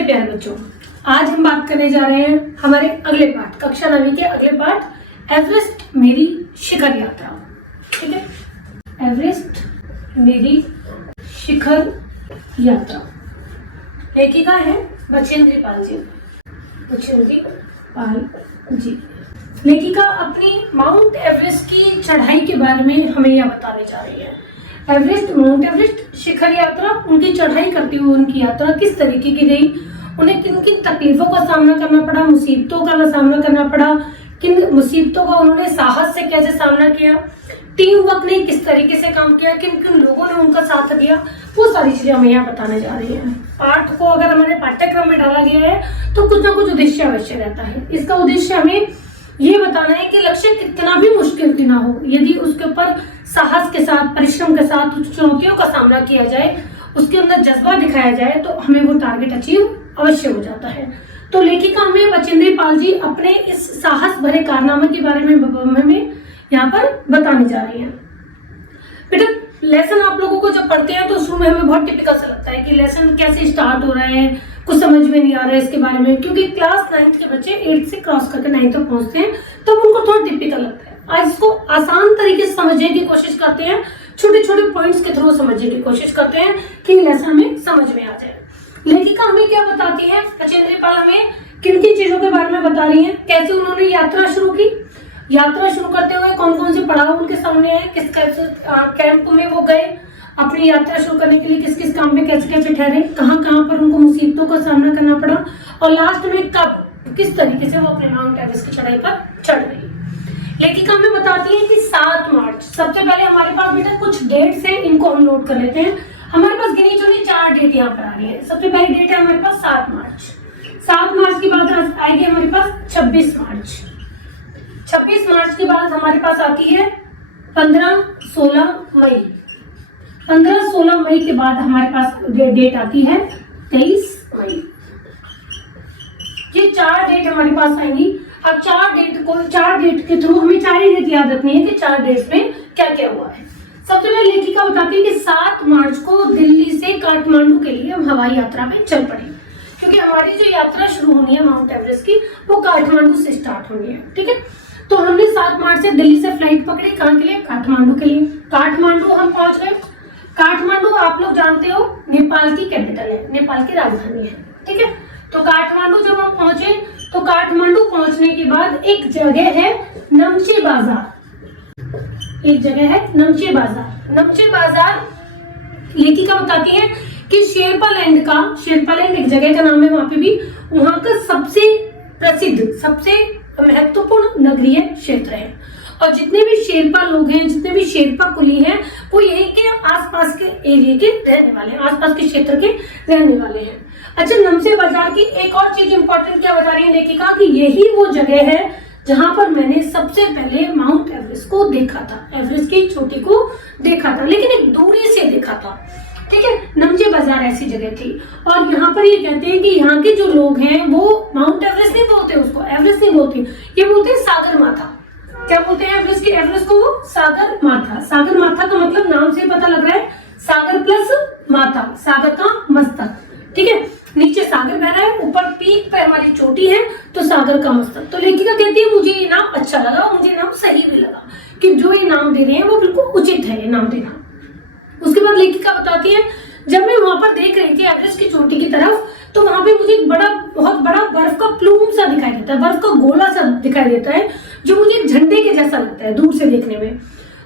नमस्ते प्यारे बच्चों, आज हम बात करने जा रहे हैं हमारे अगले पाठ कक्षा 9वीं के अगले पाठ एवरेस्ट मेरी शिखर यात्रा। ठीक है, एवरेस्ट मेरी शिखर यात्रा। लेखिका है बछेंद्री पाल जी। बछेंद्री पाल जी लेखिका अपनी माउंट एवरेस्ट की चढ़ाई के बारे में हमें यह बताने जा रही है। माउंट एवरेस्ट शिखर यात्रा, उनकी चढ़ाई करते हुए उनकी यात्रा किस तरीके की रही, उन्हें किन किन तकलीफों का सामना करना पड़ा, मुसीबतों का सामना करना पड़ा, किन मुसीबतों का उन्होंने साहस से कैसे सामना किया, टीम वर्क ने किस तरीके से काम किया, किन किन लोगों ने उनका साथ दिया, वो सारी चीजें हमें यहाँ बताने जा रही है। पाठ को अगर हमारे पाठ्यक्रम में डाला गया है तो कुछ ना कुछ उद्देश्य अवश्य रहता है। इसका उद्देश्य हमें ये बताना है कि लक्ष्य कितना भी मुश्किल क्यों ना हो, यदि उसके ऊपर साहस के साथ, परिश्रम के साथ चुनौतियों का सामना किया जाए, उसके अंदर जज्बा दिखाया जाए तो हमें वो टारगेट अचीव अवश्य हो जाता है। तो लेखिका हमें बछेंद्री पाल जी अपने इस साहस भरे कारनामे के बारे में हमें यहाँ पर बताने जा रही है। बेटा, लेसन आप लोगों को जब पढ़ते हैं तो शुरू में हमें बहुत टिपिकल सा लगता है कि लेसन कैसे स्टार्ट हो रहा है, कुछ समझ में नहीं आ रहा है इसके बारे में, क्योंकि क्लास 9th के बच्चे 8th से क्रॉस करके 9th तक पहुंचते हैं तब उनको थोड़ा टिपिकल लगता है। आज इसको आसान तरीके से समझने की कोशिश करते हैं, छोटे छोटे पॉइंट्स के थ्रू समझने की कोशिश करते हैं कि लेसन में समझ में आ जाए। लेखिका हमें क्या बताती है, बछेंद्री पाल हमें किन किन चीजों के बारे में बता रही है, कैसे उन्होंने यात्रा शुरू की, यात्रा शुरू करते हुए कौन कौन से पड़ाव उनके सामने आए, किस कैंप में वो गए, अपनी यात्रा शुरू करने के लिए किस किस काम में कैसे कैसे ठहरे, कहाँ कहाँ पर उनको मुसीबतों का सामना करना पड़ा, और लास्ट में कब किस तरीके से वो अपने माउंट एवरेस्ट की चढ़ाई पर चढ़ गई। लेखिका हमें बताती है कि 7 मार्च, सबसे पहले हमारे पास बेटा कुछ डेट्स हैं, इनको हम नोट कर लेते हैं। हमारे पास गिनी चुनी 4 डेट यहाँ पर आ रही है। सबसे पहली डेट है हमारे पास 7 मार्च। 7 मार्च के बाद आएगी हमारे पास 26 मार्च। 26 मार्च के बाद हमारे पास आती है 15-16 मई। 15-16 मई के बाद हमारे पास डेट आती है 23 मई। ये 4 डेट हमारे पास आएंगी। अब 4 डेट के थ्रू हमें 4 ही डेट याद रखनी है कि 4 डेट में क्या क्या हुआ है। सबसे पहले लेखिका बताती है कि 7 मार्च को दिल्ली से काठमांडू के लिए हम हवाई यात्रा में चल पड़े, क्योंकि हमारी जो यात्रा शुरू होनी है माउंट एवरेस्ट की वो काठमांडू से स्टार्ट होनी है। ठीक है, तो हमने 7 मार्च से दिल्ली से फ्लाइट पकड़ी, कहाँ के लिए? काठमांडू के लिए। काठमांडू हम पहुंच गए। काठमांडू आप लोग जानते हो नेपाल की कैपिटल है, नेपाल की राजधानी है। ठीक है, तो काठमांडू जब हम पहुंचे तो काठमांडू पहुंचने के बाद एक जगह है नमचे बाजार। एक जगह है नमचे बाजार। नमचे बाजार लेखिका बताती है कि शेरपा लैंड एक जगह का नाम है, वहां पे भी वहां का सबसे प्रसिद्ध, सबसे महत्वपूर्ण नगरीय क्षेत्र है। और जितने भी शेरपा लोग हैं, जितने भी शेरपा कुली हैं, वो यहीं के आसपास के एरिया के रहने वाले हैं, आसपास के क्षेत्र के रहने वाले हैं। अच्छा, नमचे बाजार की एक और चीज इंपॉर्टेंट क्या बता रही है लेखिका कि यही वो जगह है जहां पर मैंने सबसे पहले माउंट एवरेस्ट को देखा था, एवरेस्ट की चोटी को देखा था, लेकिन एक दूरी से देखा था। ठीक है, नमचे बाजार ऐसी जगह थी। और यहाँ पर ये कहते हैं कि यहाँ के जो लोग हैं वो माउंट एवरेस्ट नहीं बोलते, उसको एवरेस्ट नहीं बोलते, ये बोलते हैं सागर माथा। क्या बोलते हैं एवरेस्ट को? वो सागर माथा। सागर माथा का मतलब नाम से पता लग रहा है, सागर प्लस माथा, सागर का मस्तक। ठीक है, नीचे सागर बह रहा है, ऊपर पीक पे हमारी चोटी है, तो सागर का मस्तक। तो लेखिका कहती है मुझे ये नाम अच्छा लगा, मुझे नाम सही भी लगा कि जो ये नाम दे रहे हैं वो बिल्कुल उचित है ये नाम देना। उसके बाद लेखिका बताती है जब मैं वहां पर देख रही थी एवरेस्ट की चोटी की तरफ, तो वहां पे मुझे एक बहुत बड़ा बर्फ का प्लूम सा दिखाई देता है, बर्फ का गोला सा दिखाई देता है, जो मुझे झंडे के जैसा लगता है दूर से देखने में।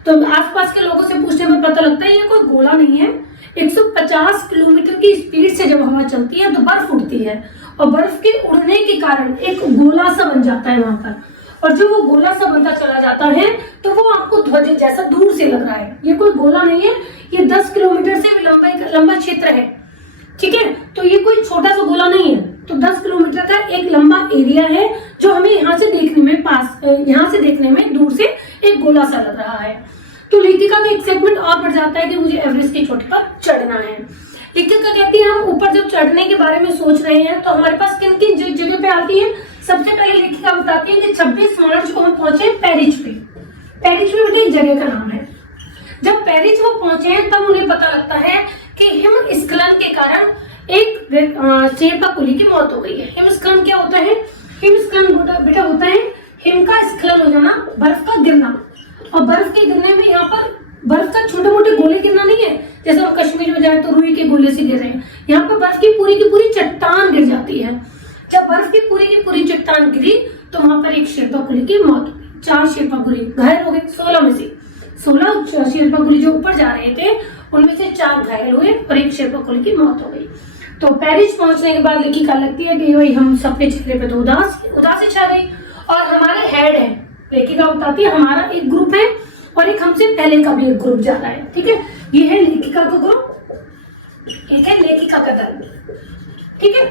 तो आसपास के लोगों से पूछने में पता लगता है ये कोई गोला नहीं है। 150 किलोमीटर की स्पीड से जब हवा चलती है तो बर्फ उड़ती है, और बर्फ के उड़ने के कारण एक गोला सा बन जाता है वहां पर, और जब वो गोला सा बनता चला जाता है तो वो आपको ध्वज जैसा दूर से लग रहा है। ये कोई गोला नहीं है, ये 10 किलोमीटर से भी लंबा क्षेत्र है। ठीक है, तो ये कोई छोटा सा गोला नहीं है, तो 10 किलोमीटर का एक लंबा एरिया है जो हमें यहाँ से देखने में दूर से एक गोला सा लग रहा है। तो लेखिका का एक्साइटमेंट और बढ़ जाता है कि मुझे एवरेस्ट की चोटी पर चढ़ना है। लेखिका कहती है हम ऊपर जब चढ़ने के बारे में सोच रहे हैं तो हमारे पास किन किन जगह पे आती है। सबसे पहले लेखिका बताती है कि 26 मार्च को हम पहुंचे पेरिस पे। पेरिस में एक जगह का नाम है। जब पेरिस वो पहुंचे तब उन्हें पता लगता है कि हिमस्खलन के कारण एक शेरपा कुली की मौत हो गई है। हिमस्खलन क्या होता है? हिमस्खलन बेटा होता है हिम का स्खलन हो जाना, बर्फ का गिरना। और बर्फ के गिरने में यहाँ पर बर्फ का छोटे मोटे गोले गिरना नहीं है, जैसे हम कश्मीर में जाए तो रुई के गोले से गिर रहे हैं। यहाँ पर बर्फ की पूरी चट्टान गिर जाती है। जब बर्फ की पूरी चट्टान गिरी तो वहां पर एक शेरपा कुली की मौत हुई। 4 शेरपा कुली घायल हो गए। 16 में से 16 शेरपा कुली जो ऊपर जा रहे थे उनमें से 4 घायल हुए और एक शेरपा कुली की मौत हो गई। तो पेरिस पहुंचने के बाद लेखिका लगती है कि भाई हम सबके चेहरे पे तो उदासी छा गई। और हमारे हेड है, लेखिका बताती है हमारा एक ग्रुप है और एक हमसे पहले का भी एक ग्रुप जा रहा है। ठीक है, ये है लेखिका का ग्रुप, एक है लेखिका का दल। ठीक है,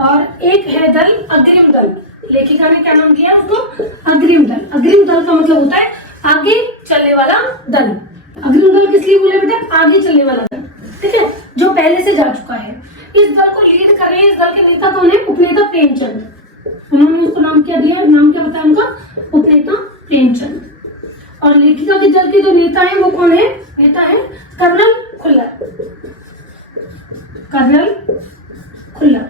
और एक है दल अग्रिम दल। लेखिका ने क्या नाम दिया उसको? अग्रिम दल। अग्रिम दल का मतलब होता है आगे चलने वाला दल। अग्रिम दल किस लिए बोले बेटा? आगे चलने वाला दल। ठीक है, जो पहले से जा चुका है। इस दल को लीड कर रहे हैं, इस दल के नेता कौन है? उपनेता प्रेमचंद। उन्होंने उसको नाम क्या दिया? नाम क्या बताया उनका? उपनेता प्रेमचंद। और लेखिका के दल के जो नेता है वो कौन है? नेता है कर्नल खुल्लर। कर्नल खुल्लर।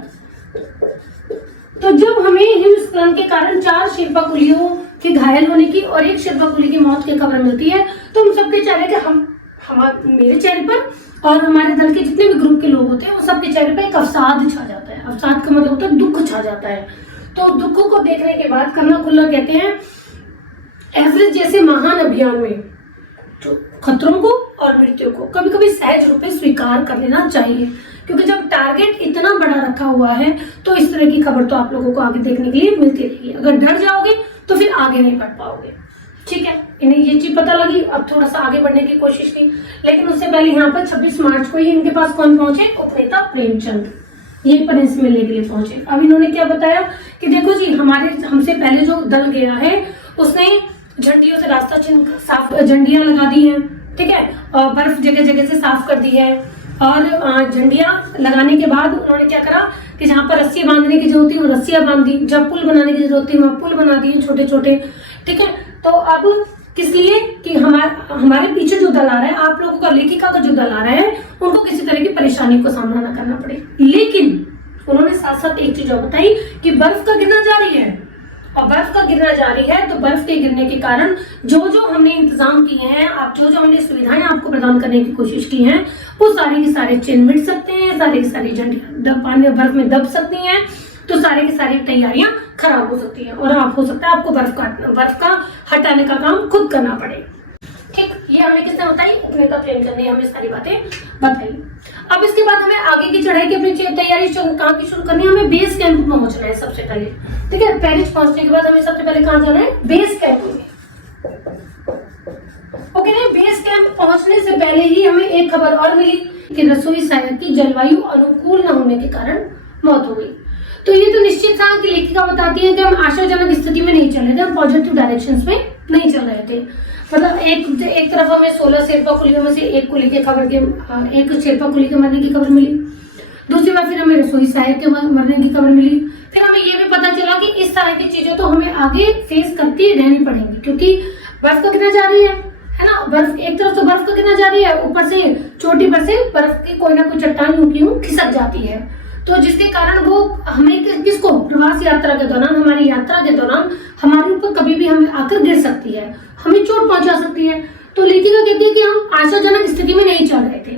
तो जब हमें हिमस्खलन के कारण 4 शेरपा कुलियों के घायल होने की और एक शेरपा कुली की मौत की खबर मिलती है तो हम सबके चेहरे के मेरे चेहरे पर और हमारे दल के जितने भी ग्रुप के लोग होते हैं वो सबके चेहरे पर एक अवसाद छा जाता है। अवसाद का मतलब होता है दुख छा जाता है। तो दुख को देखने के बाद कर्नल खुल्लर कहते हैं एवरेस्ट जैसे महान अभियान में तो खतरों को और मृत्यु को कभी कभी सहज रूप में स्वीकार कर लेना चाहिए, क्योंकि जब टारगेट इतना बड़ा रखा हुआ है तो इस तरह की खबर तो आप लोगों को आगे देखने के लिए मिलती रहेगी। अगर डर जाओगे तो फिर आगे नहीं बढ़ पाओगे। ठीक है, इन्हें ये चीज पता लगी, अब थोड़ा सा आगे बढ़ने की कोशिश की। लेकिन उससे पहले यहाँ पर 26 मार्च को ही इनके पास कौन पहुंचे? उपनेता प्रेमचंद। ये प्रिंस मिलने के लिए पहुंचे। अब इन्होंने क्या बताया कि देखो जी हमसे पहले जो दल गया है उसने झंडियों से रास्ता चिन्ह साफ झंडियां लगा दी हैं। ठीक है, और बर्फ जगह जगह से साफ कर दी है। और झंडियां लगाने के बाद उन्होंने क्या करा कि जहां पर रस्सी बांधने की जरूरत थी वो रस्सियां बांध दी, जब पुल बनाने की जरूरत थी वहां पुल बना दिए छोटे छोटे। ठीक है, तो अब किस लिए कि हमारे पीछे जो दल आ रहा है, आप लोगों का लेखिका का जो दल आ रहा है उनको किसी तरह की परेशानी का सामना ना करना पड़े। लेकिन उन्होंने साथ साथ एक चीज और बताई कि बर्फ का गिरना जारी है और बर्फ का गिरना जारी है तो बर्फ के गिरने के कारण जो हमने इंतजाम किए हैं, आप जो हमने सुविधाएं आपको प्रदान करने की कोशिश की हैं वो सारे के सारे चिन्ह मिट सकते हैं, सारी की सारी झंडियां बर्फ में दब सकती हैं। तो सारी की सारी तैयारियां खराब हो सकती हैं और आप हो सकता है आपको बर्फ का हटाने का काम खुद करना पड़े। ठीक, ये हमें किसने बताई? उपनेता प्रेमचंद ने हमें सारी बातें बताई। अब इसके बाद हमें आगे की चढ़ाई की अपनी तैयारी कहाँ की शुरू करनी है? हमें बेस कैंप में पहुंचना है सबसे पहले। ठीक है, पेरिस पहुंचने के बाद हमें सबसे पहले कहाँ जाना है? बेस कैंप में। ओके, बेस कैंप पहुंचने से पहले ही हमें एक खबर और मिली कि रसोई सहायक की जलवायु अनुकूल न होने के कारण मौत हो गई। तो ये तो निश्चित था कि लेखिका बताती है कि हम आशाजनक स्थिति में नहीं चल रहे थे, हम पॉजिटिव डायरेक्शंस में नहीं चल रहे थे। मतलब एक तरफ हमें 16 शेरपा कुलियों में से एक शेरपा कुली के मरने की खबर मिली, दूसरी बार फिर हमें रसोई सहायक के मरने की खबर मिली। फिर हमें ये भी पता चला कि इस तरह की चीजों तो हमें आगे फेस करती रहनी पड़ेंगी, क्योंकि बर्फ का गिरना जारी है ना। बर्फ एक तरफ तो बर्फ का गिरना जारी है, ऊपर से चोटी पर से बर्फ की कोई ना कोई चट्टान खिसक जाती है। तो जिसके कारण वो हमें किसको प्रवास यात्रा के दौरान, हमारी यात्रा के दौरान हमारे ऊपर कभी भी हमें आकर गिर सकती है, हमें चोट पहुंचा सकती है। तो लेखिका कहती है कि हम आशाजनक स्थिति में नहीं चल रहे थे।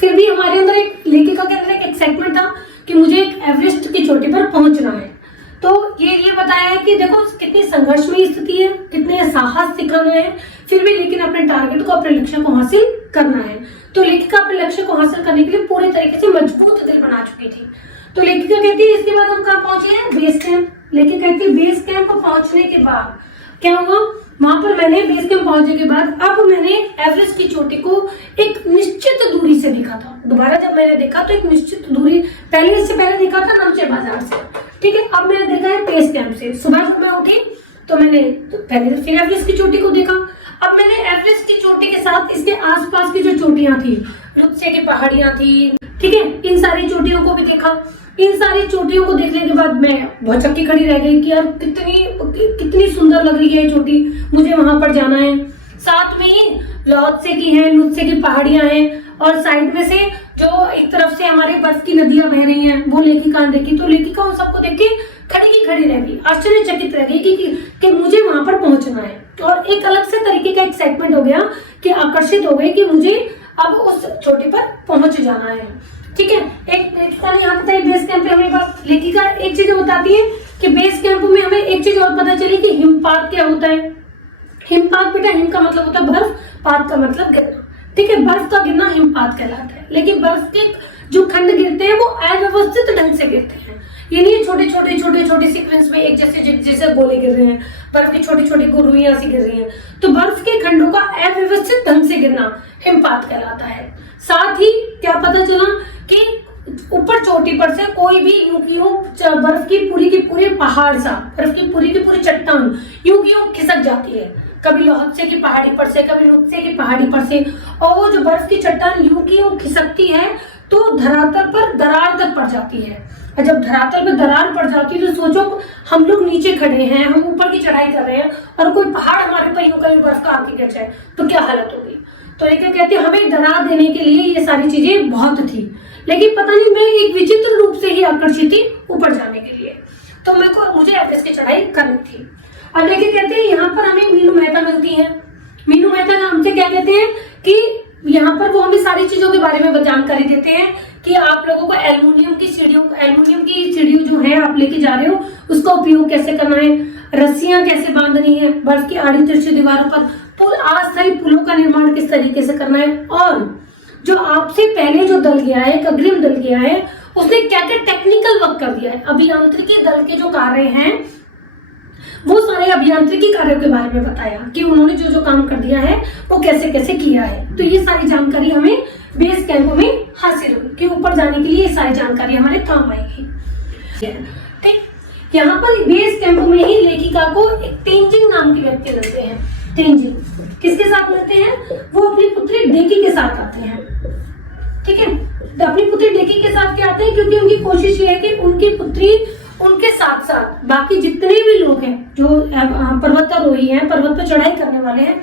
फिर भी हमारे अंदर लेखिका के अंदर एक एक्साइटमेंट था कि मुझे एक एवरेस्ट की चोटी पर पहुंचना है। तो ये बताया है कि देखो कितनी संघर्षमयी स्थिति है, कितने साहस दिखाना है, फिर भी लेकिन अपने टारगेट को, अपने लक्ष्य को हासिल करना है। तो लेखिका अपने लक्ष्य को हासिल करने के लिए पूरे तरीके से मजबूत दिल बना चुकी थी। तो लेखिका कहती है इसके बाद हम कहाँ पहुंचे हैं? Base camp. लेखिका कहती है बेस कैंप पहुंचने के बाद क्या हुआ? वहां पर मैंने बेस कैंप पहुंचने के बाद अब मैंने एवरेस्ट की चोटी को एक निश्चित दूरी से देखा था। दोबारा जब मैंने देखा तो एक निश्चित दूरी, इससे पहले देखा था नमचे बाजार से। ठीक है, अब मैंने देखा है बेस कैंप से। सुबह जब मैं उठी तो मैंने पहले फिर एवरेस्ट की चोटी को देखा। अब मैंने एवरेस्ट की चोटी के साथ इसके आसपास की जो चोटियां थी, रुपसे की पहाड़ियां थी, ठीक है, इन सारी चोटियों को भी देखा। इन सारी चोटियों को देखने के बाद मैं बहुत चक्की खड़ी रह गई कि यार कितनी सुंदर लग रही है चोटी, मुझे वहां पर जाना है। साथ में ही लौत्से की है, लुत्से की पहाड़ियां हैं और साइड में से जो एक तरफ से हमारे बर्फ की नदियां बह रही हैं, वो लेखिका ने देखी, तो लेखिका उन सबको देख के खड़ी की खड़ी रह गई, आश्चर्यचकित रह गई कि मुझे वहां पर पहुंचना है। और एक अलग से तरीके का एक्साइटमेंट हो गया कि आकर्षित हो गई कि मुझे अब उस चोटी पर पहुंच जाना है। ठीक है, एक यहाँ पे बेस कैंप पे हमें बात लेखिका एक चीज बताती है कि बेस कैंप में हमें एक चीज और पता चली कि हिमपात क्या होता है। हिमपात बेटा, हिम का मतलब होता है बर्फ, पात का मतलब गिरना। ठीक है, बर्फ का गिरना हिमपात कहलाता है। लेकिन बर्फ के जो खंड गिरते हैं वो अव्यवस्थित ढंग से गिरते हैं, ये नहीं छोटे छोटे सीक्वेंस में एक जैसे गोले गिर रहे हैं, बर्फ की छोटी छोटी गुरुइयां सी गिर रही हैं। तो बर्फ के खंडों का अव्यवस्थित ढंग से गिरना हिमपात कहलाता है। साथ ही क्या पता चला कि ऊपर चोटी पर से कोई भी बर्फ की पूरी पहाड़ सा, बर्फ की पूरी चट्टान यूं की यूं खिसक जाती है, कभी लोहत्से की पहाड़ी पर से, कभी नुत्से की पहाड़ी पर से, और वो जो बर्फ की चट्टान यूं की यूं खिसकती है तो धरातल पर दरार तक पड़ जाती है। और जब धरातल पर दरार पड़ जाती है तो सोचो हम लोग नीचे खड़े हैं, हम ऊपर की चढ़ाई कर रहे हैं और कोई पहाड़ हमारे ऊपर यूं कहीं बर्फ का आके गिर जाए तो क्या हालत होगी। तो एक कहते हैं हमें डरा देने के लिए ये सारी चीजें बहुत थी, लेकिन पता नहीं मैं एक विचित्र रूप से ही आकर्षित थी ऊपर जाने के लिए, तो मुझे एवरेस्ट की चढ़ाई करनी थी। और देखिए कहते हैं यहाँ पर हमें मीनू मेहता मिलती है। मीनू मेहता हमसे क्या कहते हैं कि यहाँ पर वो हमें सारी चीजों के बारे में जानकारी देते हैं कि आप लोगों को एल्युमिनियम की सीढ़ियों जो है आप लेके जा रहे हो उसका उपयोग कैसे करना है, रस्सियां कैसे बांधनी है, बर्फ की आड़ी तिरछी दीवारों पर पुल, अस्थायी पुलों का निर्माण किस तरीके से करना है, और जो आपसे पहले जो दल गया है, एक अग्रिम दल गया है, उसने क्या क्या टेक्निकल वर्क कर दिया है। अभियांत्रिकी दल के जो कार्य हैं वो सारे अभियांत्रिकी कार्यों के बारे में बताया कि उन्होंने जो जो काम कर दिया है वो कैसे कैसे किया है। तो ये सारी जानकारी हमें बेस कैंप में हासिल हुई कि ऊपर जाने के लिए ये सारी जानकारी हमारे काम आएगी। ठीक, यहाँ पर बेस कैंप में ही लेखिका को एक तेंजिंग नाम के व्यक्ति मिलते हैं। तेंजिंग किसके साथ मिलते हैं? वो अपनी पुत्री डेकी के साथ आते हैं। ठीक है, तो अपनी पुत्री डेकी के साथ क्या आते हैं क्योंकि उनकी कोशिश ये है कि उनकी पुत्री उनके साथ साथ बाकी जितने भी लोग हैं जो पर्वतारोही हैं, पर्वत पर चढ़ाई करने वाले हैं,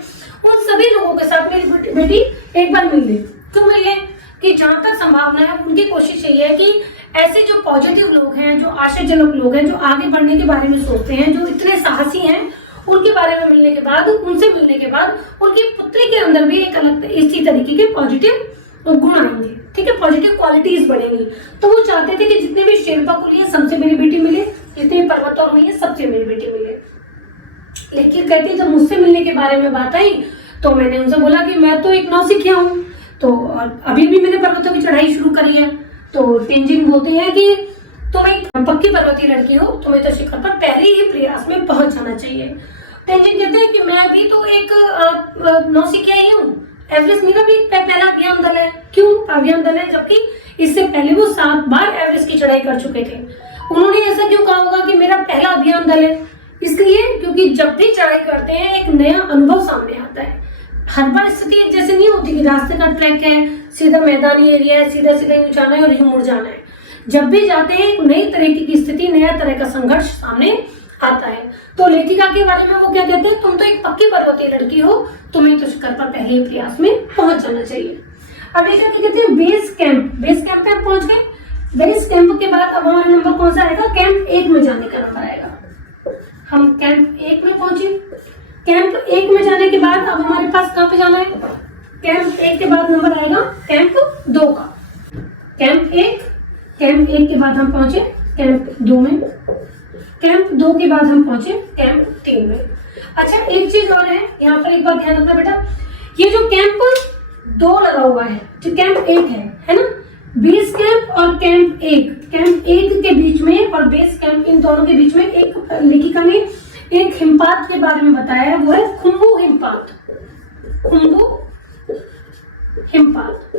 उन सभी लोगों के साथ मेरी बेटी एक बार मिल ले। क्यों मिल ले? कि जहां तक संभावना है उनकी कोशिश यही है कि ऐसे जो पॉजिटिव लोग हैं, जो आशाजनक लोग हैं, जो आगे बढ़ने के बारे में सोचते हैं, जो इतने साहसी हैं, उनके बारे में मिलने के बाद, उनसे मिलने के बाद उनकी पुत्री के अंदर भी एक अलग इसी तरीके के पॉजिटिव गुण आएंगे। ठीक है, पॉजिटिव क्वालिटीज बढ़ेंगी। तो वो चाहते थे कि जितने भी शेरपा कुली है सबसे मेरी बेटी मिले, जितने भी पर्वतारोही है सबसे मेरी बेटी मिले। लेकिन कहती जब मुझसे मिलने के बारे में बात आई तो मैंने उनसे बोला कि मैं तो एक नौसिखिया हूँ, तो अभी भी मैंने पर्वतों की चढ़ाई शुरू करी है। तो तेंजिंग बोलते हैं कि तुम एक पक्की पर्वतीय लड़की हो, तुम्हें तो शिखर पर पहले ही प्रयास में पहुंच जाना चाहिए। तेंजिंग कहते हैं कि मैं भी तो एक नौसिखिया ही हूँ, एवरेस्ट मेरा भी पहला अभियान दल है। क्यों अभियान दल है? जबकि इससे पहले वो 7 बार एवरेस्ट की चढ़ाई कर चुके थे। उन्होंने ऐसा क्यों कहा होगा कि मेरा पहला अभियान दल है? इसलिए क्योंकि जब भी चढ़ाई करते हैं एक नया अनुभव सामने आता है। हर बार स्थिति एक जैसे नहीं होती कि रास्ते का ट्रैक है, सीधा मैदानी एरिया है, सीधा सीधा यूं जाना है और यूं मुड़ जाना है। जब भी जाते हैं एक नई तरीके की स्थिति, नया तरह का संघर्ष सामने आता है। तो लेखिका के बारे में वो क्या कहते हैं, तुम तो एक पक्की पर्वतीय लड़की हो, तुम्हें तो शिखर पर पहले ही प्रयास में पहुंच जाना चाहिए। अब लेखिका क्या कहते हैं, बेस कैंप। बेस कैंप पे आप पहुंच गए। बेस कैंप के बाद अब हमारा नंबर कौन सा आएगा? कैंप 1 में जाने का नंबर आएगा। हम कैंप 1 में पहुंचे। कैंप 1 में जाने के बाद अब हमारे पास कहाँ पे जाना है? कैंप 1 के बाद नंबर आएगा कैंप 2 का। कैंप 1 के बाद हम पहुंचे कैंप 2 में। कैंप 2 के बाद हम पहुंचे कैंप 3 में। अच्छा, एक चीज और है, यहाँ पर एक बात ध्यान रखना बेटा, ये जो कैंप 2 लगा हुआ है, जो कैंप 1 है ना, बेस कैंप और कैंप 1, कैंप 1 के बीच में और बेस कैंप, इन दोनों के बीच में एक लेखिका ने एक हिमपात के बारे में बताया है, वो है खुम्बू हिमपात। खुम्बू हिमपात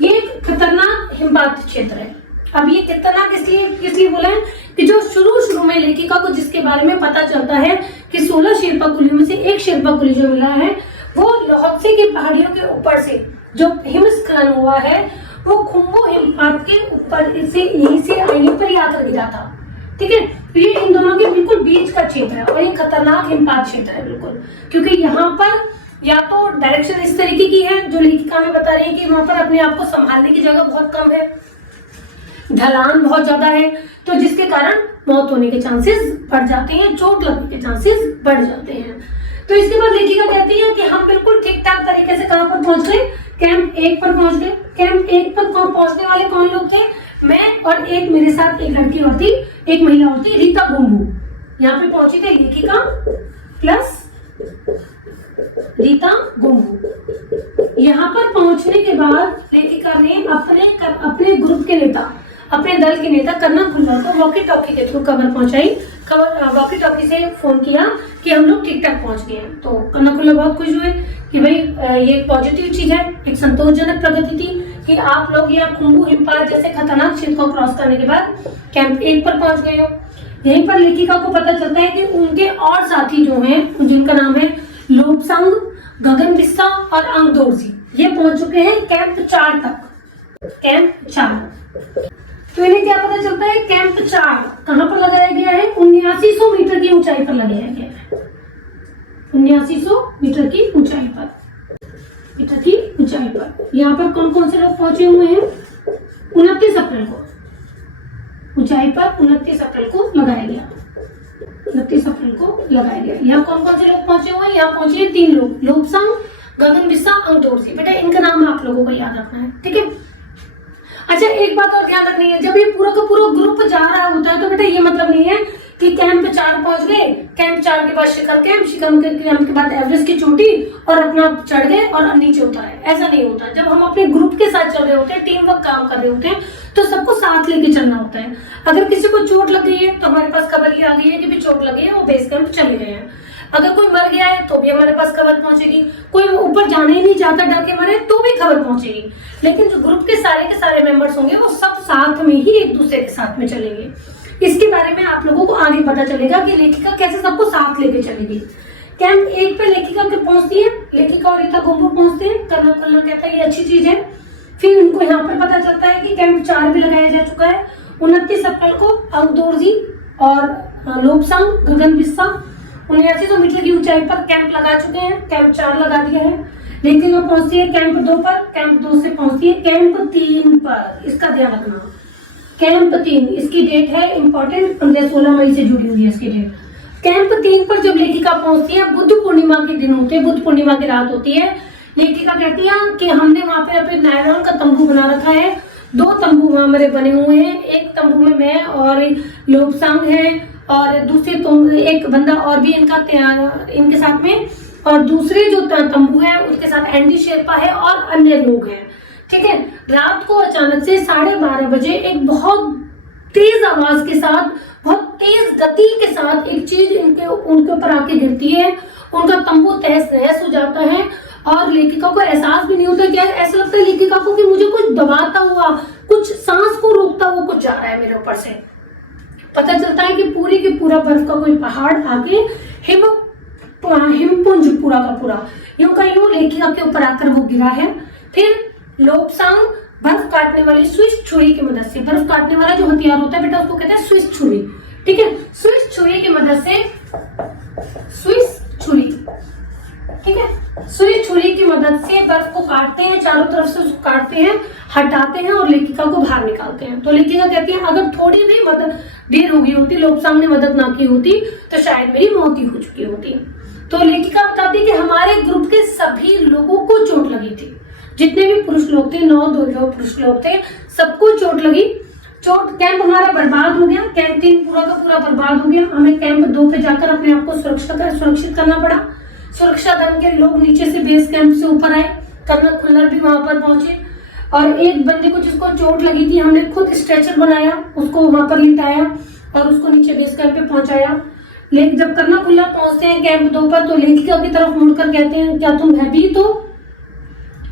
ये एक खतरनाक हिमपात क्षेत्र है। अब ये खतरनाक इसलिए बोला है कि जो शुरू में लेखिका को जिसके बारे में पता चलता है कि 16 शेरपा कुलियों में से एक शेरपा कुली जो मिला है वो लोहत्से की पहाड़ियों के ऊपर से जो हिमस्खलन हुआ है वो खुम्बू हिमपात के ऊपर से यहीं पर आकर गिरा था। ठीक है, ये इन दोनों के बिल्कुल बीच का क्षेत्र है और ये खतरनाक हिमपात क्षेत्र है बिल्कुल, क्योंकि यहाँ पर या तो डायरेक्शन इस तरीके की है जो लेखिका में बता रही है कि वहां पर अपने आप को संभालने की जगह बहुत कम है, ढलान बहुत ज्यादा है, तो जिसके कारण मौत होने के चांसेस बढ़ जाते हैं, चोट लगने के चांसेस बढ़ जाते हैं। तो इसके बाद लेखिका कहती है कि हम बिल्कुल ठीक ठाक तरीके से कहां पर पहुंच गए, कैंप 1 पर पहुंच गए। कैंप 1 पर पहुंचने वाले कौन लोग थे, मैं और एक मेरे साथ एक लड़की और थी, एक महिला और थी, रीता गुम्बू। यहाँ पे पहुंची थी लेखिका प्लस रीता गुम्बू। यहाँ पर पहुंचने के बाद लेखिका ने अपने ग्रुप के नेता, अपने दल के नेता कन्ना खुल्लर को वॉकी टॉकी के थ्रू खबर पहुंचाई, वॉकी टॉकी से फोन किया कि हम लोग ठीक ठाक पहुंच गए हैं। तो कन्ना खुल्लर बहुत खुश हुए कि भाई ये एक पॉजिटिव चीज है, एक संतोषजनक प्रगति थी कि आप लोग यहाँ खुम्बू हिमपात जैसे खतरनाक क्षेत्र को क्रॉस करने के बाद कैंप 1 पर पहुंच गए हो। यहीं पर लेखिका को पता चलता है कि उनके और साथी जो हैं, जिनका नाम है लोबसांग, गगन बिस्सा और अंगदोरजी, ये पहुंच चुके हैं कैंप 4 तक। कैंप 4, तो इन्हें क्या पता चलता है, कैंप 4 कहां पर लगाया गया है, 7900 मीटर की ऊंचाई पर लगाया गया है। 7900 मीटर की ऊंचाई पर, यहाँ पर कौन कौन से लोग पहुंचे हुए हैं, 29 अप्रैल को ऊंचाई पर 29 अप्रैल को लगाया गया। 29 अप्रैल को लगाया गया। यहाँ कौन कौन से लोग पहुंचे हुए हैं, यहाँ पहुंचे 3 लोग, लोबसांग, गगन बिस्सा, अंगदोरजी। बेटा इनका नाम आप लोगों को याद रखना है, ठीक है। अच्छा एक बात और ध्यान रखनी है, जब ये पूरा का पूरा ग्रुप जा रहा होता है तो बेटा ये मतलब नहीं है कि कैंप 4 पहुंच गए, कैंप 4 के बाद शिखर कैंप, शिखर कैंप के बाद एवरेस्ट की चोटी और अपना चढ़ गए और अब नीचे उतरे, ऐसा नहीं होता। जब हम अपने ग्रुप के साथ चल रहे होते हैं, टीम वर्क काम कर रहे होते हैं, तो सबको साथ लेके चलना होता है। अगर किसी को चोट लग गई है तो हमारे पास खबर ये आ गई है कि भी चोट लगी है, वो बेस कैंप चले गए हैं। अगर कोई मर गया है तो भी हमारे पास खबर पहुंचेगी, कोई ऊपर जाने ही नहीं चाहता डर के मारे तो भी खबर पहुंचेगी। लेकिन जो ग्रुप के सारे मेंबर्स होंगे वो सब साथ में ही एक दूसरे के साथ में चलेंगे। इसके बारे में आप लोगों को आगे पता चलेगा कि लेखिका कैसे सबको साथ लेके चलेगी। कैंप 1 पे लेखिका के पहुंचती है, लेखिका और रीता गुम्बू पहुंचते हैं। कन्ना खुल्लर कहता है ये अच्छी चीज है। फिर उनको यहाँ पर पता चलता है कि कैंप 4 भी लगाया जा चुका है। 29 अप्रैल को अंगदोरजी और लोबसांग, गगन बिस्सा 7900 मीटर की ऊंचाई पर कैंप लगा चुके हैं, कैंप 4 लगा दिया है। लेकिन वो पहुंचती है कैंप 2 पर, कैंप 2 से पहुंचती है कैंप 3 पर। इसका ध्यान रखना, कैंप 3 इसकी डेट है इंपॉर्टेंट, 15-16 मई से जुड़ी हुई है इसकी डेट। कैंप 3 पर जब लेखिका पहुंचती है, बुद्ध पूर्णिमा के दिन होते हैं, बुद्ध पूर्णिमा की रात होती है। लेखिका कहती है कि हमने वहां पे अपने नायलॉन का तंबू बना रखा है, 2 तंबू वहां मेरे बने हुए हैं। एक तंबू में मैं और लोबसांग है और दूसरे एक बंदा और भी इनके साथ में, और दूसरे जो तंबू है उसके साथ एंडी शेरपा है और अन्य लोग हैं, ठीक है। रात को अचानक से 12:30 बजे एक बहुत तेज आवाज के साथ, बहुत तेज गति के साथ एक चीज उनके ऊपर आके गिरती है। उनका तंबू तहस नहस हो जाता है और लेखिका को एहसास भी नहीं होता। क्या ऐसा लगता है लेखिका को कि मुझे कुछ दबाता हुआ, कुछ सांस को रोकता हुआ कुछ जा रहा है मेरे ऊपर से। पता चलता है कि पूरी की पूरा बर्फ का कोई पहाड़ आके हिमपुंज पूरा का पूरा यूं का यूं लेखिका के ऊपर आकर वो गिरा है। फिर लोबसांग बर्फ काटने वाली स्विस छुरी की मदद से, बर्फ काटने वाला जो हथियार होता है बेटा उसको कहते हैं स्विस छुरी, ठीक है। स्विस छुरी की मदद से, स्विस छुरी, ठीक है, स्विस छुरी की मदद से बर्फ को काटते हैं, चारों तरफ से उसको काटते हैं, हटाते हैं और लेखिका को बाहर निकालते हैं। तो लेखिका कहती है अगर थोड़ी भी मदद देर हो गई होती, लोबसांग ने मदद ना की होती तो शायद मेरी मौत ही हो चुकी होती। तो लेखिका बताती है कि हमारे ग्रुप के सभी लोगों को चोट लगी थी, जितने भी पुरुष लोग थे, 9 जो पुरुष लोग थे, सबको चोट लगी। कैंप हमारा बर्बाद हो गया, कैंप 3 पूरा का पूरा बर्बाद हो गया। हमें कैंप 2 पे जाकर अपने आप को सुरक्षित करना पड़ा। सुरक्षा दल के लोग नीचे से बेस कैंप से ऊपर आए, कन्ना खुल्लर भी वहां पर पहुंचे और एक बंदे को जिसको चोट लगी थी हमने खुद स्ट्रेचर बनाया, उसको वहां पर लिटाया और उसको नीचे बेस कैंप पे पहुंचाया। लेकिन जब कन्ना खुल्लर पहुंचते हैं कैंप 2 पर तो लेखिका की तरफ मुड़कर कहते हैं क्या तुम भयभीत हो?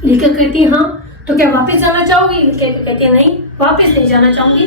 लेखिका कहती है हाँ। तो क्या वापस जाना चाहोगी? लेखिका कहती है नहीं, वापस नहीं जाना चाहूंगी,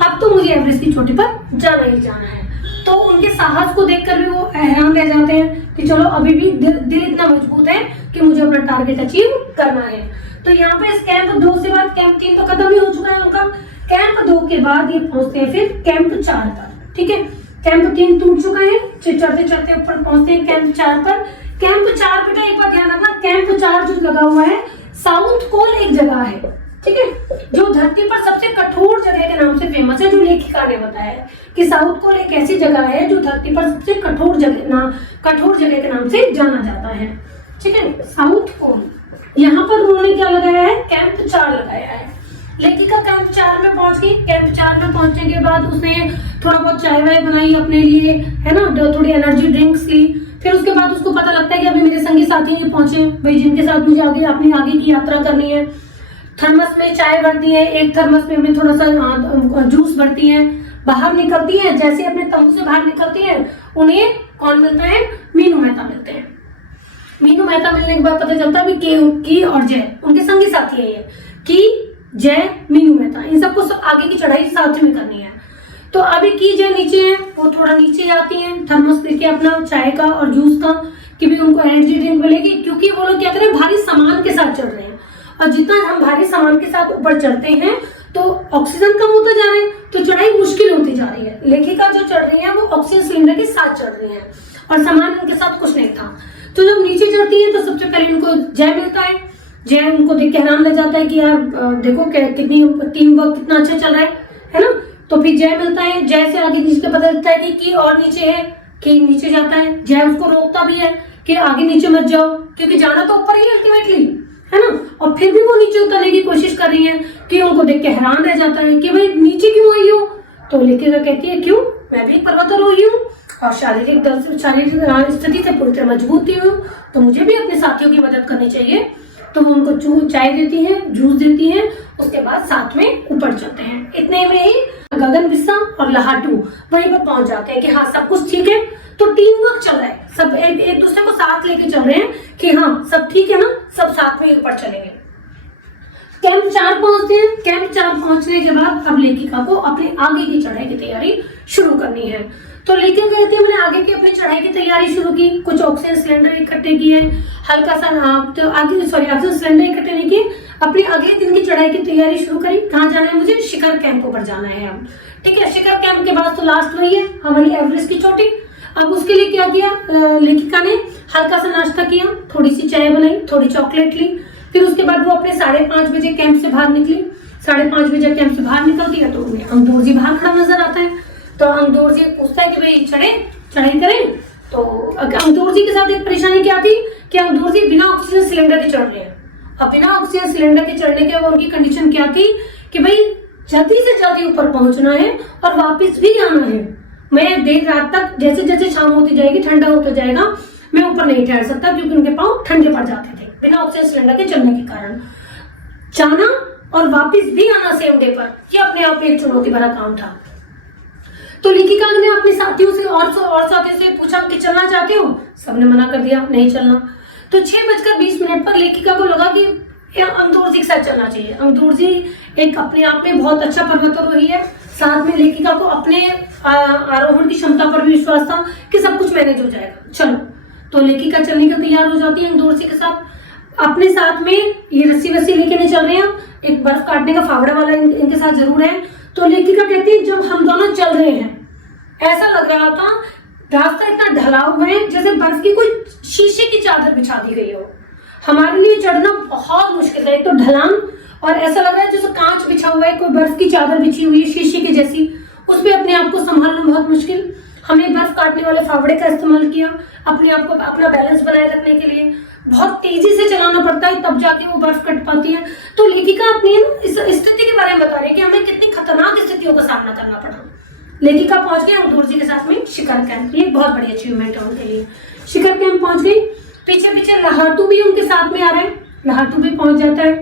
अब तो मुझे एवरेस्ट की चोटी पर जाना ही जाना है। तो उनके साहस को देखकर भी वो हैरान रह जाते हैं कि चलो अभी भी दिल इतना मजबूत है कि मुझे अपना टारगेट अचीव करना है। तो यहाँ पे इस कैंप 2 से बाद कैंप 3 तो खत्म ही हो चुका है उनका। कैंप 2 के बाद ये पहुंचते हैं फिर कैंप 4 पर, ठीक है। कैंप 3 टूट चुका है, चढ़ते चढ़ते ऊपर पहुंचते हैं कैंप 4 पर। कैंप 4 बेटा एक बार ध्यान रखना, कैंप 4 जो लगा हुआ है साउथ पोल एक जगह है, ठीक है, जो धरती पर सबसे कठोर जगह के नाम से फेमस है, जो लेखिका ने बताया है कि साउथ पोल एक ऐसी जगह है जो धरती पर सबसे कठोर जगह के नाम से जाना जाता है, ठीक है, साउथ पोल। यहाँ पर उन्होंने क्या लगाया है, कैंप 4 लगाया है। लेखिका कैंप 4 में पहुंच गई। कैंप 4 में पहुंचने के बाद उसने थोड़ा बहुत चाय वाय बनाई अपने लिए, है ना, थोड़ी एनर्जी ड्रिंक्स ली। फिर उसके बाद उसको पता लगता है कि अभी मेरे संगी साथी नहीं पहुंचे भाई, जिनके साथ मुझे अपनी आगे की यात्रा करनी है। थर्मस में चाय भरती है, एक थर्मस में अपने थोड़ा सा जूस भरती है, बाहर निकलती है। जैसे अपने तंबू से बाहर निकलती है उन्हें कौन मिलता है, मीनू मेहता मिलते हैं। मीनू मेहता मिलने के बाद पता चलता है की और जय उनके संगी साथी है, ये की, जय, मीनू मेहता, इन सबको आगे की चढ़ाई साथ में करनी है। तो अभी की जय नीचे है, वो थोड़ा नीचे आती है थर्मस लेके अपना चाय का और जूस का, कि भी उनको एनर्जी ड्रिंक मिलेगी, क्योंकि वो लोग क्या कर रहे हैं, भारी सामान के साथ चढ़ रहे हैं। और जितना हम भारी सामान के साथ ऊपर चढ़ते हैं तो ऑक्सीजन कम होता जा रहा है, तो चढ़ाई मुश्किल होती जा रही है। लेखिका जो चढ़ रही है वो ऑक्सीजन सिलेंडर के साथ चढ़ रही है और सामान उनके साथ कुछ नहीं था। तो जब नीचे चढ़ती है तो सबसे पहले उनको जय मिलता है। जय उनको देख के हैरान रह जाता है कि यार देखो कितनी टीम वर्क कितना अच्छा चल रहा है ना। तो फिर जय मिलता है। जय से आगे नीचे पता चलता है कि और नीचे है, कि नीचे जाता है। जय उसको रोकता भी है कि आगे नीचे मत जाओ, क्योंकि जाना तो ऊपर ही अल्टीमेटली, है ना। और फिर भी वो नीचे उतरने की कोशिश कर रही है, कि उनको देख के हैरान रह जाता है कि भाई नीचे क्यों आई हो। तो लेखिका कहती है क्यों, मैं भी पर्वतारोही हूँ और शारीरिक स्थिति से पूरी तरह मजबूत हूँ, तो मुझे भी अपने साथियों की मदद करनी चाहिए। तो वो उनको चाय देती है, जूस देती है, उसके बाद साथ में ऊपर चलते हैं। इतने में ही गगन बिस्सा और लहाटू वहीं पर पहुंच जाते हैं कि हाँ सब कुछ ठीक है। तो टीम वर्क चल रहा है, सब एक दूसरे को साथ लेके चल रहे हैं कि हाँ सब ठीक है ना, सब साथ में ऊपर चलेंगे। कैंप 4 पहुंचते हैं। कैंप 4 पहुंचने के बाद अब लेखिका को अपने आगे की चढ़ाई की तैयारी शुरू करनी है। तो लेखिका कहती है मैंने आगे की अपनी चढ़ाई की तैयारी शुरू की, कुछ ऑक्सीजन सिलेंडर इकट्ठे किए, हल्का सा ऑक्सीजन सिलेंडर इकट्ठे नहीं किए, अपने अगले दिन की चढ़ाई की तैयारी शुरू करी। कहाँ जाना है मुझे, शिखर कैंप पर जाना है अब, ठीक है। शिखर कैंप के बाद तो लास्ट वही है हमारी एवरेस्ट की चोटी। अब उसके लिए क्या किया लेखिका ने, हल्का सा नाश्ता किया, थोड़ी सी चाय बनाई, थोड़ी चॉकलेट ली। फिर उसके बाद वो अपने 5:30 बजे कैंप से बाहर निकली। 5:30 बजे कैंप से बाहर निकलती है तो उन्हें अंगदौर जी बाहर खड़ा नजर आता है। तो अंगदौर जी पूछता है कि भाई चढ़ाई करें। तो अंगदौर जी के साथ एक परेशानी क्या थी कि अंगदौर जी बिना ऑक्सीजन सिलेंडर के चढ़ रहे हैं। अब बिना ऑक्सीजन सिलेंडर के चढ़ने के उनकी कंडीशन क्या थी कि भाई जल्दी से जल्दी ऊपर पहुंचना है और वापस भी आना है। मैं देर रात तक, जैसे जैसे शाम होती जाएगी, ठंडा होता जाएगा, मैं ऊपर नहीं ठहर सकता, क्योंकि उनके पाँव ठंडे पड़ जाते थे बिना ऑक्सीजन सिलेंडर के चलने के कारण। जाना और वापस भी आना सेम डे पर, यह अपने आप में एक चुनौती भरा काम था। तो लेखिका ने अपने साथियों से और साथियों से पूछा कि चलना चाहते हो, सबने मना कर दिया, नहीं चलना। तो 6:20 पर लेखिका को लगा कि अंगदौर जी के साथ चलना चाहिए। अंगदौर जी एक अपने आप में बहुत अच्छा पर्वतारोही है, साथ में लेखिका को अपने आरोहण की क्षमता पर भी विश्वास था कि सब कुछ मैनेज हो जाएगा, चलो। तो लेखिका चलने को तैयार हो जाती है अंगदौर जी के साथ। अपने साथ में ये रस्सी लेके नहीं चल रहे हैं, एक बर्फ काटने का फावड़ा वाला इनके साथ जरूर है। तो लेखिका कहती है जब हम दोनों चल रहे हैं ऐसा लग रहा था रास्ता इतना ढला हुआ है जैसे बर्फ की कोई शीशे की चादर बिछा दी गई हो। हमारे लिए चढ़ना बहुत मुश्किल है, एक तो ढलान, और ऐसा लग रहा है जैसे कांच बिछा हुआ है, कोई बर्फ की चादर बिछी हुई है शीशे की जैसी, उस पर अपने आप को संभालना बहुत मुश्किल। हमने बर्फ काटने वाले फावड़े का इस्तेमाल किया अपने आप को अपना बैलेंस बनाए रखने के लिए। बहुत तेजी से चलाना पड़ता है तब जाके वो बर्फ कट पाती है। तो लेखिका अपनी इस स्थिति के बारे में बता रही है कि हमें कितनी खतरनाक स्थितियों का सामना करना पड़ा। लेखिका पहुंच गई अंगदौर जी के साथ में शिखर कैंप, ये बहुत बड़ी अचीवमेंट है उनके लिए। शिखर कैंप पहुंच गई, पीछे लहाटू भी उनके साथ में आ रहे हैं। लहाटू भी पहुंच जाता है,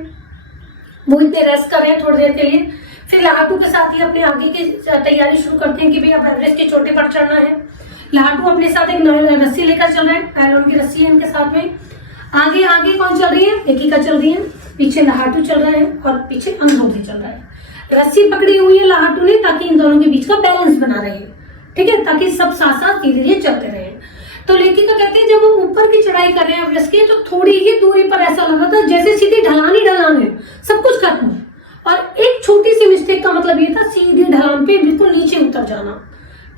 वो इतने रेस्ट कर रहे हैं थोड़ी देर के लिए। फिर लहाटू के साथ ही अपने आगे की तैयारी शुरू करते हैं कि भाई अब एवरेस्ट की चोटी पर चढ़ना है। लहाटू अपने साथ एक रस्सी लेकर चल रहे हैं, नायलॉन की रस्सी है इनके साथ में। आगे कौन चल रही है, लेखिका चल रही है, पीछे लहाटू चल रहा है और पीछे अंगदौर जी चल रहा है। रस्सी पकड़ी हुई है लहाटू ने ताकि इन दोनों के बीच का बैलेंस बना रहे, ठीक है, ताकि सब साथ साथ धीरे धीरे चलते रहे। तो लेखिका कहते हैं जब वो ऊपर की चढ़ाई कर रहे हैं एवरेस्ट की, तो थोड़ी ही दूरी पर ऐसा लगा था जैसे सीधी ढलान ही ढलान है, सब कुछ खत्म है। और एक छोटी सी मिस्टेक का मतलब ये था सीधी ढलान पे बिल्कुल नीचे उतर जाना,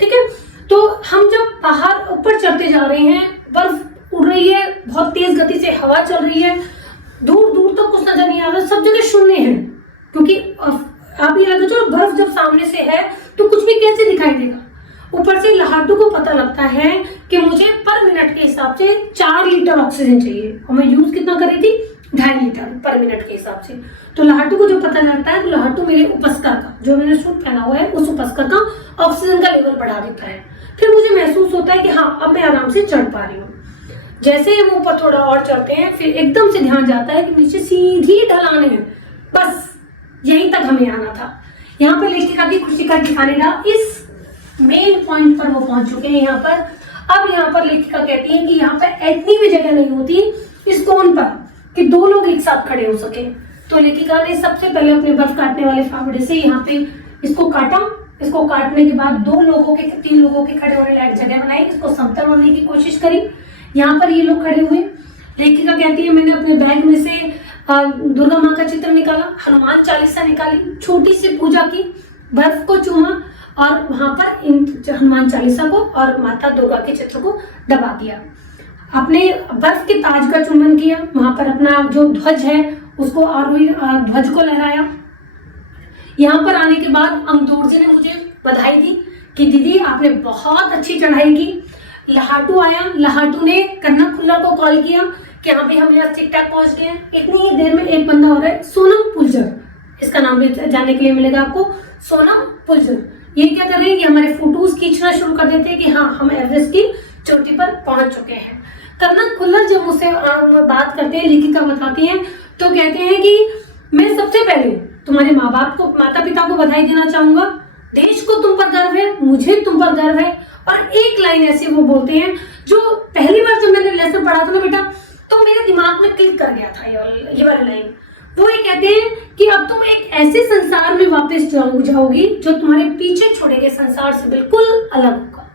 ठीक है। तो हम जब बाहर ऊपर चढ़ते जा रहे हैं, बर्फ उड़ रही है, बहुत तेज गति से हवा चल रही है, दूर दूर तक कुछ नजर नहीं आ रहा, सब जगह शून्य है, क्योंकि आप ये लगा जो बर्फ जब सामने से है तो कुछ भी कैसे दिखाई देगा। ऊपर से लहाटू को पता लगता है कि मुझे पर मिनट के हिसाब से 4 लीटर ऑक्सीजन चाहिए और मैं यूज कितना कर रही थी, 2.5 लीटर पर मिनट के हिसाब से। तो लहाटू को जो पता लगता है तो लहाटू मेरे उपस्कर का, जो मैंने सूट पहना हुआ है उस उपस्कर का ऑक्सीजन का लेवल बढ़ा देता है। फिर मुझे महसूस होता है कि हाँ अब मैं आराम से चढ़ पा रही हूँ। जैसे ही हम ऊपर थोड़ा और चढ़ते हैं फिर एकदम से ध्यान जाता है कि नीचे सीधी ढलान है, बस यहीं तक हमें आना था। यहाँ पे लेखिका की खुशी का ठिकाने रहा, इस मेन पॉइंट पर वो पहुंच चुके हैं यहाँ पर। अब यहाँ पर लेखिका कहती है कि यहाँ पर इतनी भी जगह नहीं होती इस कोन पर कि 2 लोग एक साथ खड़े हो सके। तो लेखिका ने सबसे पहले अपने बर्फ काटने वाले फावड़े से यहाँ पे इसको काटा। इसको काटने के बाद 3 लोगों के खड़े होने लायक जगह बनाई, इसको समतल होने की कोशिश करी। यहाँ पर ये लोग खड़े हुए। लेखिका कहती है मैंने अपने बैग में से दुर्गा माँ का चित्र निकाला, हनुमान चालीसा निकाली, छोटी सी पूजा की, बर्फ को चूमा और वहां पर इन हनुमान चालीसा को और माता दुर्गा के चित्र को दबा दिया। अपने बर्फ के ताज का चुम्बन किया, वहां पर अपना जो ध्वज है उसको आरोही ध्वज को लहराया। यहाँ पर आने के बाद अंगदूर जी ने मुझे बधाई दी कि दीदी आपने बहुत अच्छी चढ़ाई की। लहाटू आया, लहाटू ने कन्ना खुल्लर को कॉल किया कि हाँ भाई हम यहाँ ठीक ठाक पहुंच गए हैं। इतनी ही देर में एक बंदा हो रहा है सोनम पुलजर, इसका नाम भी जानने के लिए मिलेगा आपको, सोनम पुलजर। ये क्या कर रहे हैं कि हमारे फोटोज खींचना शुरू कर देते हैं कि हाँ हम एवरेस्ट की चोटी पर पहुंच चुके हैं। कन्ना खुल्लर जब मुझसे बात करते हैं, लेखिका बताती हैं, तो कहते हैं कि मैं सबसे पहले तुम्हारे माँ बाप को, माता पिता को बधाई देना चाहूंगा, देश को तुम पर गर्व है, मुझे तुम पर गर्व है। और एक लाइन ऐसी वो बोलते हैं जो पहली बार जब मैंने लेसन पढ़ा था ना बेटा तो मेरे दिमाग में क्लिक कर गया था ये वाली लाइन। वो ये कहते हैं कि अब तुम एक ऐसे संसार में वापस जाओगी जो तुम्हारे पीछे छोड़े गए संसार से बिल्कुल अलग होगा।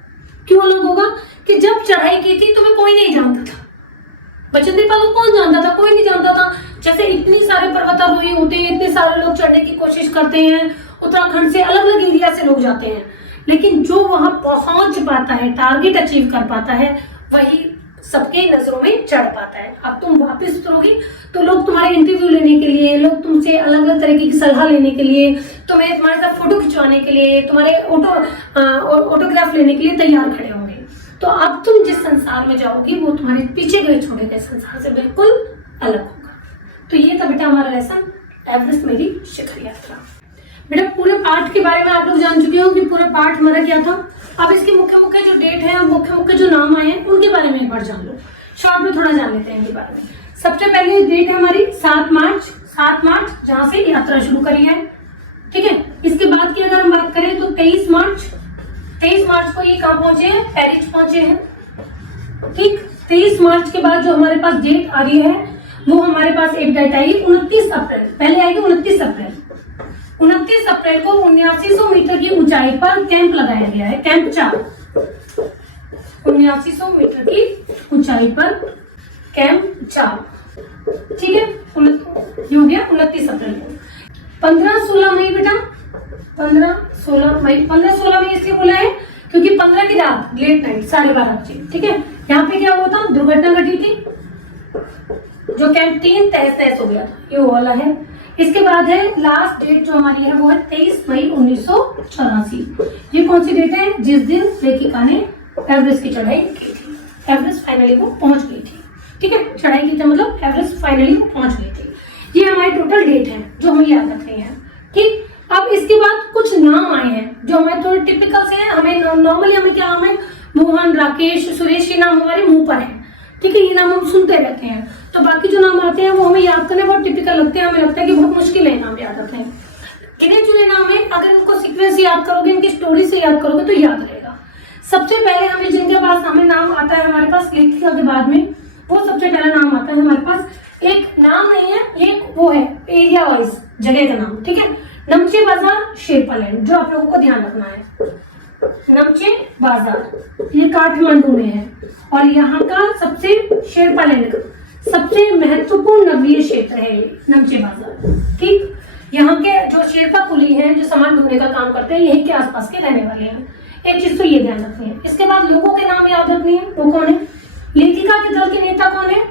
क्यों अलग होगा? कि जब चढ़ाई की थी तुम्हें कोई नहीं जानता था, बचन दीपा को कौन जानता था? कोई नहीं जानता था। जैसे इतनी सारे पर्वतारोही होते हैं, इतने सारे लोग चढ़ने की कोशिश करते हैं, उत्तराखंड से अलग अलग एरिया से लोग जाते हैं, लेकिन जो वहां पहुंच पाता है, टारगेट अचीव कर पाता है, वही सबके नजरों में चढ़ पाता है। अब तुम वापस उतरोगी तो लोग तुम्हारे इंटरव्यू लेने के लिए, लोग तुमसे अलग अलग तरीके की सलाह लेने के लिए, तुम्हें तुम्हारे साथ फोटो खिंचवाने के लिए, तुम्हारे ऑटोग्राफ लेने के लिए तैयार खड़े होंगे। तो अब तुम जिस संसार में जाओगी वो तुम्हारे पीछे गए छोड़े गए संसार से बिल्कुल अलग होगा। तो ये था बेटा हमारा लेसन, एवरेस्ट मेरी शिखर यात्रा। बेटा पूरे पाठ के बारे में आप लोग जान चुके हो कि पूरा पाठ हमारा क्या था। अब इसके मुख्य मुख्य जो डेट है, मुख्य मुख्य जो नाम आए हैं उनके बारे में एक बार जान लो, शॉर्ट में थोड़ा जान लेते हैं इनके बारे में। सबसे पहले डेट है हमारी 7 मार्च जहां से यात्रा शुरू करी है, ठीक है। इसके बाद की अगर हम बात करें तो 23 मार्च को ये कहाँ पहुंचे हैं? पेरिस पहुंचे हैं, ठीक। 23 मार्च के बाद जो हमारे पास डेट आ रही है वो हमारे पास एक डेट आई 29 अप्रैल, पहले आएगी 29 अप्रैल। 29 अप्रैल को 7900 मीटर की ऊंचाई पर कैंप लगाया गया है, कैंप 4। 7900 मीटर की ऊंचाई पर कैंप 4, ठीक है। ये हो गया 29 अप्रैल को। 15-16 मई बेटा, 15-16 मई इसलिए बोला है क्योंकि 15 की रात लेट नाइट 12:30 बजे, ठीक है। यहाँ पे क्या हुआ था? दुर्घटना घटी थी, जो कैंप 3 तहस हो गया था, ये वाला है। इसके बाद है लास्ट डेट जो हमारी है वो है 23 मई 1984। ये कौन सी डेट है? जिस दिन लेखिका ने एवरेस्ट की चढ़ाई की थी, एवरेस्ट फाइनली वो पहुंच गई थी, ठीक है। चढ़ाई की थी मतलब एवरेस्ट फाइनली वो पहुंच गई थी। ये हमारी टोटल डेट है जो हम याद रखते हैं, ठीक। अब इसके बाद कुछ नाम आए हैं जो हमें थोड़े टिपिकल से हैं, हमें नॉर्मली हमें क्या नाम है? मोहन, राकेश, सुरेश, ये नाम हमारे मुंह पर है, ठीक है। ये नाम हम सुनते रहते हैं। तो बाकी जो नाम आते हैं वो हमें याद करने बहुत टिपिकल लगते हैं, हमें लगता है कि बहुत मुश्किल है नाम याद रखने। गिने चुने नाम है, अगर इनको सीक्वेंस याद करोगे, इनकी स्टोरी से याद करोगे तो याद रहेगा। सबसे पहले हमें जिनके पास हमें नाम आता है हमारे पास लेखिका के बाद में, वो सबसे पहला नाम आता है हमारे पास। एक नाम नहीं है, एक वो है एरिया वाइज जगह का नाम, ठीक है। नमचे बाजार, शेरपालैंड, जो आप लोगों को ध्यान रखना है। नमचे बाजार ये काठमांडू में है और यहाँ का सबसे शेरपालैंड का सबसे महत्वपूर्ण नगरीय क्षेत्र है ये नमचे बाजार, ठीक। यहाँ के जो शेरपा कुली हैं जो सामान ढोने का काम करते हैं, यहीं के आसपास के रहने वाले हैं। एक चीज तो ये ध्यान रखनी है। इसके बाद लोगों के नाम याद रखनी है। वो कौन है? लेखिका के दल के नेता कौन है?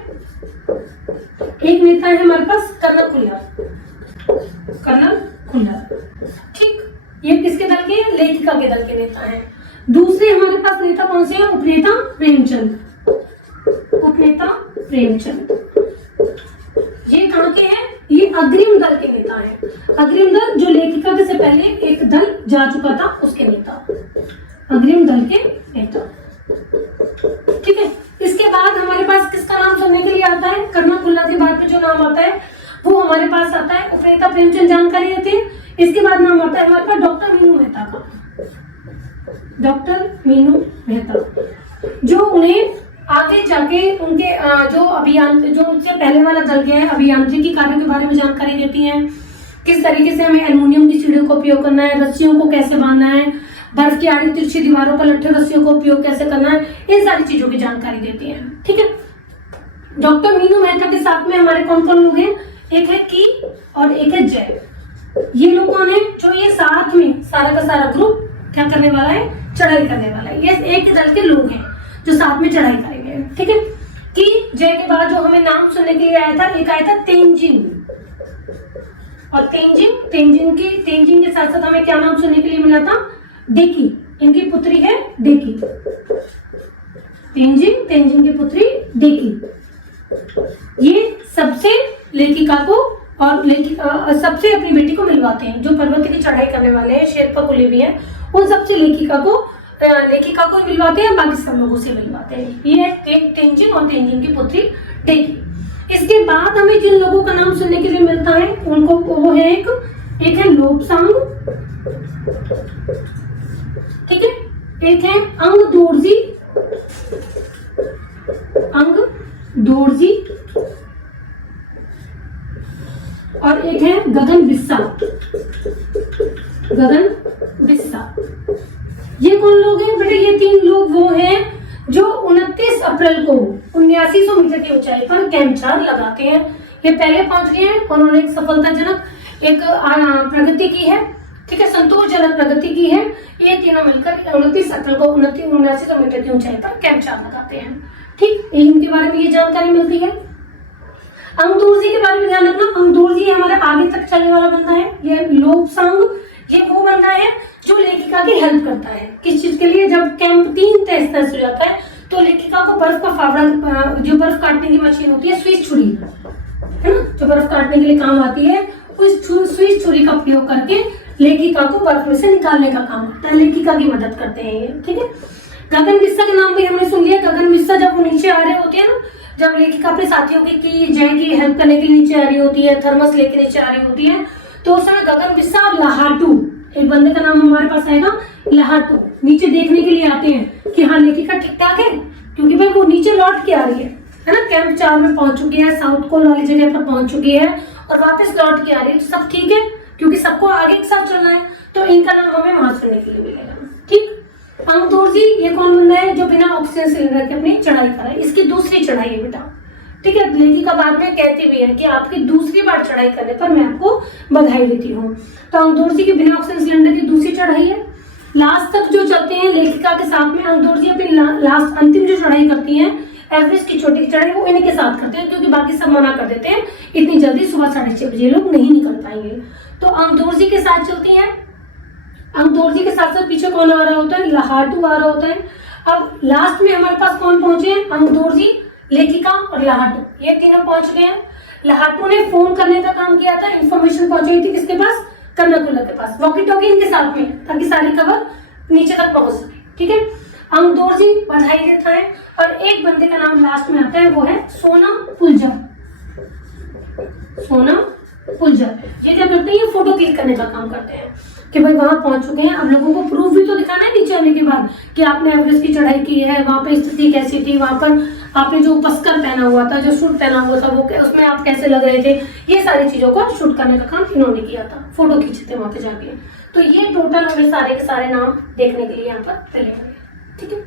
एक नेता है हमारे पास कर्नल खुल्लर। ठीक, ये किसके दल के? लेखिका के दल के नेता हैं। दूसरे हमारे पास नेता कौन से हैं? उपनेता प्रेमचंद। ये कहाँ के हैं? ये अग्रिम दल के नेता हैं। अग्रिम दल जो लेखिका के से पहले एक दल जा चुका था उसके नेता, अग्रिम दल के नेता। ठीक है, इसके बाद हमारे पास किसका नाम सुनने के लिए आता है? कर्नल खुल्लर के बाद में जो नाम आता है वो हमारे पास आता है उपनेता प्रेमचंद, जानकारी देते हैं। इसके बाद नाम आता है हमारे पास डॉक्टर मीनू मेहता का। डॉक्टर मीनू मेहता जो उन्हें आगे जाके उनके जो उनसे पहले वाला दल के हैं अभियांत्रिकी कार्यों के बारे में जानकारी देती हैं। किस तरीके से हमें एल्युमिनियम की सीढ़ियों का उपयोग करना है, रस्सियों को कैसे बांधना है, बर्फ की आड़ी तिरछी दीवारों पर लट्ठे रस्सियों का उपयोग कैसे करना है, इन सारी चीजों की जानकारी देती हैं। ठीक है, डॉक्टर मीनू मेहता के साथ में हमारे कौन कौन लोग हैं? एक है की और एक है जय। ये लोग कौन है? जो ये साथ में सारा का सारा ग्रुप क्या करने वाला है? चढ़ाई करने वाला है। ये एक दल के लोग हैं जो साथ में चढ़ाई करेंगे। ठीक है, कि जय के बाद जो हमें नाम सुनने के लिए आया था, एक आया था तेंजिन। और तेंजिन के साथ साथ हमें क्या नाम सुनने के लिए मिला था? डेकी। इनकी पुत्री है डेकी। तेंजिन की पुत्री डेकी। ये सबसे लेखिका को और सबसे अपनी बेटी को मिलवाते हैं। जो पर्वत की चढ़ाई करने वाले हैं, शेरपा कुली भी हैं, उन सबसे लेखिका को मिलवाते हैं, बाकी सब लोगों से मिलवाते हैं। ये है तेंजिन और तेंजिन की पुत्री डेकी। इसके बाद हमें जिन लोगों का नाम सुनने के लिए मिलता है उनको वो है एक है लोब्सांग, ठीक है, एक है अंगदोर्जी और एक है गगन बिस्सा। ये कौन लोग हैं बेटे? ये तीन लोग वो हैं जो 29 अप्रैल को 7900 मीटर की ऊंचाई पर कैंप 4 लगाते हैं। ये पहले पहुंच गए हैं और उन्होंने एक सफलताजनक प्रगति की है। ठीक है, संतोषजनक प्रगति की है। ये तीनों मिलकर 29 अप्रैल को 7900 मीटर की ऊंचाई पर कैंप 4 लगाते हैं। ठीक, इनके बारे में ये जानकारी मिलती है। अंगदोर्जी के बारे में ध्यान रखना, अंगदोर्जी हमारे आगे तक चलने वाला बंदा है। ये लोब्सांग ये वो बंदा है जो लेखिका की हेल्प करता है। किस चीज के लिए? जब कैंप 3 तय हो जाता है तो लेखिका को बर्फ का फावड़ा, जो बर्फ काटने की मशीन होती है, स्विच छुरी है ना, जो बर्फ काटने के लिए काम आती है, उस स्विच छुरी का उपयोग करके लेखिका को बर्फ में से निकालने का काम होता है। लेखिका की मदद करते हैं ये। ठीक है, गगन बिस्सा का नाम भी हमने सुन लिया। गगन बिस्सा जब वो नीचे आ रहे होते हैं ना, जब लेखिका अपने साथियों की जय की हेल्प करने के लिए नीचे आ रही होती है, थर्मस लेके नीचे आ रही होती है, तो उस समय गगन बिस्सा और लहाटू, एक बंदे का नाम हमारे पास आएगा लहाटू, नीचे देखने के लिए आते हैं कि हाँ लेखिका ठीक ठाक है, क्योंकि भाई वो नीचे लौट के आ रही है ना, कैंप 4 में पहुंच चुकी है, साउथ कोल वाली जगह पर पहुंच चुकी है और वापस लौट के आ रही है। तो सब ठीक है, क्योंकि सबको आगे एक साथ चलना है, तो इनका नाम हमें वहां सुनने के लिए मिलेगा। ठीक, अंगदोर्जी ये कौन बंदा है जो बिना ऑक्सीजन सिलेंडर के अपनी चढ़ाई कर रहा है? इसकी दूसरी चढ़ाई है बेटा। ठीक है, लेखिका बाद में कहती भी है कि आपकी दूसरी बार चढ़ाई करने पर मैं आपको बधाई देती हूँ। तो अंगदोर्जी की बिना ऑक्सीजन सिलेंडर की दूसरी चढ़ाई है। लास्ट तक जो चलते हैं लेखिका के साथ में, अंगदोर्जी अपनी लास्ट अंतिम जो चढ़ाई करती है एवरेस्ट की छोटी चढ़ाई, वो इन्हीं के साथ करते हैं, क्योंकि बाकी सब मना कर देते हैं इतनी जल्दी सुबह 6:30 बजे लोग नहीं निकल पाएंगे। तो अंगदोर्जी के साथ चलती है। अंगदोर्जी के साथ साथ पीछे कौन आ रहा होता है? लहाटू आ रहा होता है। अब लास्ट में हमारे पास कौन पहुंचे? अंगदोर्जी, लेखिका और लहाटू, ये तीनों पहुंच गए हैं। लहाटू ने फोन करने का काम किया था, इंफॉर्मेशन पहुंचाई थी किसके पास? कर्नल खुल्लर के पास, वॉकी टॉकी इनके साथ में, ताकि सारी खबर नीचे तक पहुंच सके। ठीक है, अंगदोर्जी बधाई देता है और एक बंदे का नाम लास्ट में आता है, वो है सोनम पुलजर। ये क्या करते हैं? ये फोटो क्लिक करने का काम करते हैं कि भाई वहां पहुंच चुके हैं। अब लोगों को प्रूफ भी तो दिखाना है नीचे आने के बाद कि आपने एवरेस्ट की चढ़ाई की है, वहां पे स्थिति कैसी थी, वहां पर आपने जो पस्कर पहना हुआ था, जो सूट पहना हुआ था, वो उसमें आप कैसे लग रहे थे, ये सारी चीजों को शूट करने का काम इन्होंने किया था, फोटो खींचे थे वहां पे जाके। तो ये टोटल हमें सारे के सारे नाम देखने के लिए यहाँ पर मिलेंगे। ठीक है।